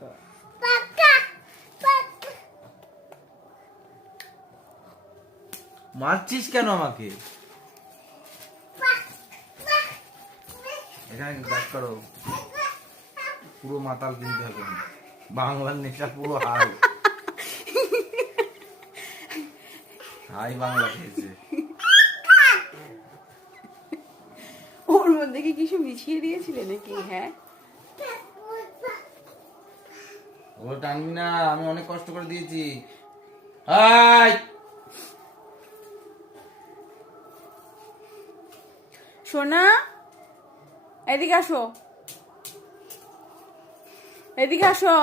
তো মারছিস কেন আমাকে? এখানে ব্যাক করো, পুরো মাতাল কিনতে হবে, বাংলার নেশা পুরো হাই হাই বাংলা খেয়েছে। ওর মধ্যে কি কিছু মিশিয়ে দিয়েছিলে নাকি? হ্যাঁ, ওগুলো টানবি না, আমি অনেক কষ্ট করে দিয়েছি। হাই সোনা এদিকে আসো, এদিকে আসো।